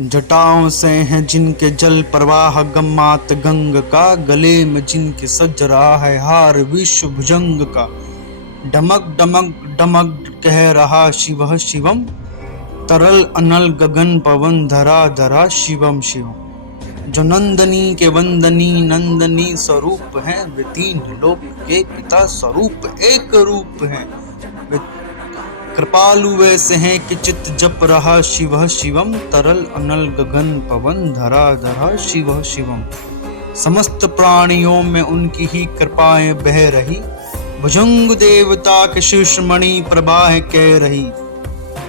जटाओं से हैं जिनके जल प्रवाह गम्मात गंग का, गले में जिनके सज रहा है हार विश्व भुजंग का। डमक डमक डमक कह रहा शिव शिवम, तरल अनल गगन पवन धरा धरा शिवम शिवम। जो नंदनी के वंदनी नंदनी स्वरूप हैं, वे तीन लोक के पिता स्वरूप एक रूप हैं। वे कृपालु वैसे हैं कि चित जप रहा शिव शिवम, तरल अनल गगन पवन धरा धरा शिव शिवम। समस्त प्राणियों में उनकी ही कृपाएं बह रही, भुजंग देवता के शीर्षमणि प्रभाएं कह रही।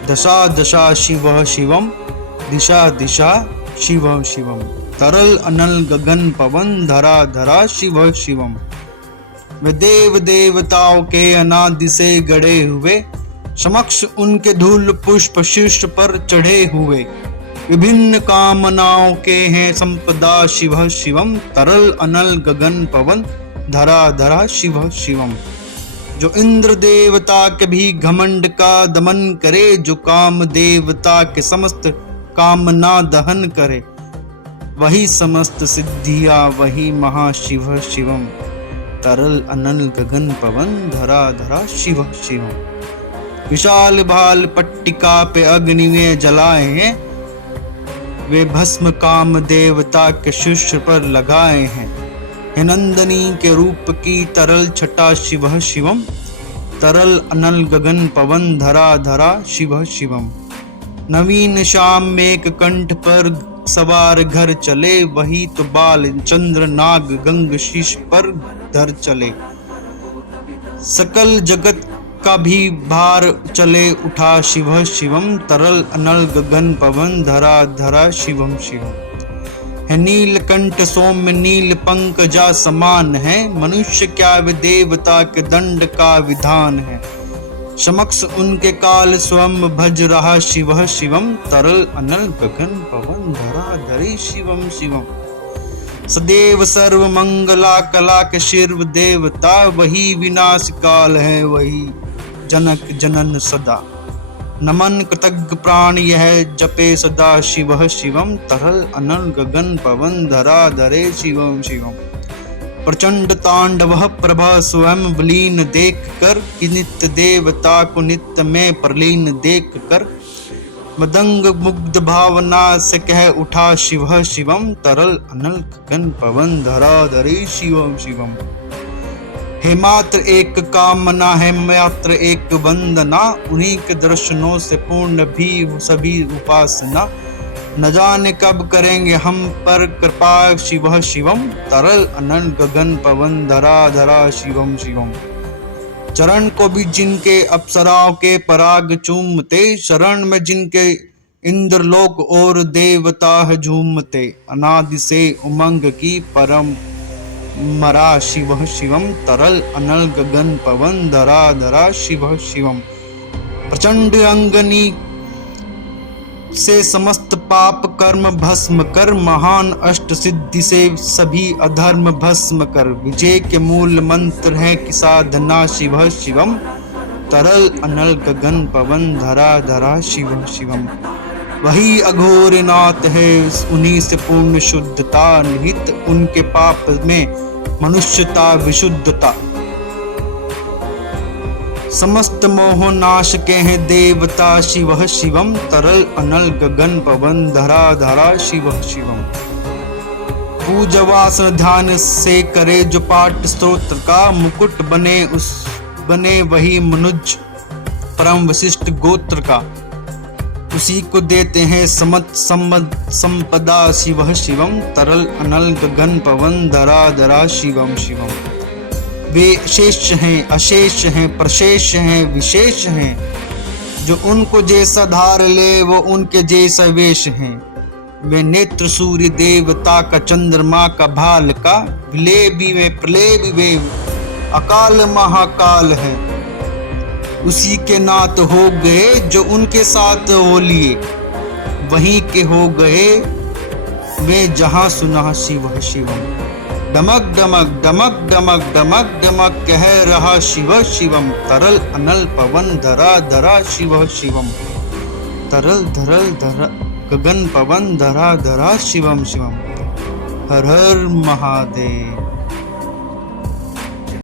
दशा दशा शिव शिवम, दिशा दिशा शिव शिवम, तरल अनल गगन पवन धरा धरा शिव शिवम। वे देव देवताओं के अनादि से गड़े हुए, समक्ष उनके धूल पुष्प शीर्ष पर चढ़े हुए। विभिन्न कामनाओं के हैं संपदा शिव शिवम, तरल अनल गगन पवन धरा धरा शिव शिवम। जो इंद्र देवता के भी घमंड का दमन करे, जो काम देवता के समस्त कामना दहन करे, वही समस्त सिद्धिया वही महाशिव शिवम, तरल अनल गगन पवन धरा धरा शिव शिवम। विशाल भाल पट्टिका पे अग्नि में जलाए हैं, वे भस्म काम देवता के शीर्ष पर लगाए हैं। नंदनी के रूप की तरल छटा शिव शिवम, तरल अनल गगन पवन धरा धरा शिव शिवम। नवीन श्याम मेघ कंठ पर सवार घर चले, वही तो बाल चंद्र नाग गंग शीश पर धर चले। सकल जगत का भी भार चले उठा शिव शिवम, तरल अनल गगन पवन धरा धरा शिवम शिवम। है नीलकंठ सौम्य नील पंकजा समान है, मनुष्य क्या वे देवता के दंड का विधान है। समक्ष उनके काल स्वयं भज रहा शिव शिवम, तरल अनल गगन पवन धरा धरी शिवम शिवम। सदैव सर्व मंगला कला के शिव देवता, वही विनाश काल है वही जनक जनन सदा। नमन कृतज्ञ प्राण यह जपे सदा शिव शिवम, तरल अनल गगन पवन धरा धरे शिवम शिवम। प्रचंड तांडव प्रभा स्वयं विलीन देख कर, कि नित्य देवता को नित्य में प्रलीन देख कर। मदंग मुग्ध भावना से कह उठा शिव शिवम, तरल अनल गगन पवन धरा धरे शिवम शिवम। हे मात्र एक कामना है मात्र एक वंदना, उन्हीं के दर्शनों से पूर्ण भी सभी उपासना। न जाने कब करेंगे हम पर कृपा शिव शिवम, तरल अनल गगन पवन धरा धरा शिवम शिवम। चरण को भी जिनके अप्सराओं के पराग चूमते, शरण में जिनके इंद्रलोक और देवता है झूमते। अनादि से उमंग की परम मरा शिव शिवम, तरल अनल गगन पवन धरा धरा शिव शिवम। प्रचंड अंगनी से समस्त पाप कर्म भस्म कर, महान अष्ट सिद्धि से सभी अधर्म भस्म कर। विजय के मूल मंत्र है कि साधना शिव शिवम, तरल अनल गगन पवन धरा धरा शिव शिवम। वही अघोर नाथ है, उन्हीं से पूर्ण शुद्धता निहित, उनके पाप में मनुष्यता विशुद्धता। समस्त मोह नाश के हैं देवता शिव शिवम, तरल अनल गगन पवन धरा धरा शिव शिवम। पूजा वासन ध्यान से करे जो पाठ स्तोत्र का, मुकुट बने वही मनुज परम वशिष्ठ गोत्र का। उसी को देते हैं समत संपदा शिव शिवम, तरल अनल गगन पवन धरा धरा शिवम शिवम। वे शेष हैं अशेष हैं प्रशेष हैं विशेष हैं, जो उनको जैसा धार ले वो उनके जैसा वेश हैं। वे नेत्र सूर्य देवता का चंद्रमा का भाल का, विलय भी वे प्रलय भी वे अकाल महाकाल है। उसी के नाथ हो गए जो उनके साथ हो लिए, वहीं के हो गए वे जहां सुना शिव शिवम। डमक डमक डमक डमक डमक डमक कह रहा शिव शिवम, तरल अनल पवन धरा धरा शिव शिवम। तरल धरल धरा गगन पवन धरा धरा शिवम शिवम। हर हर महादेव।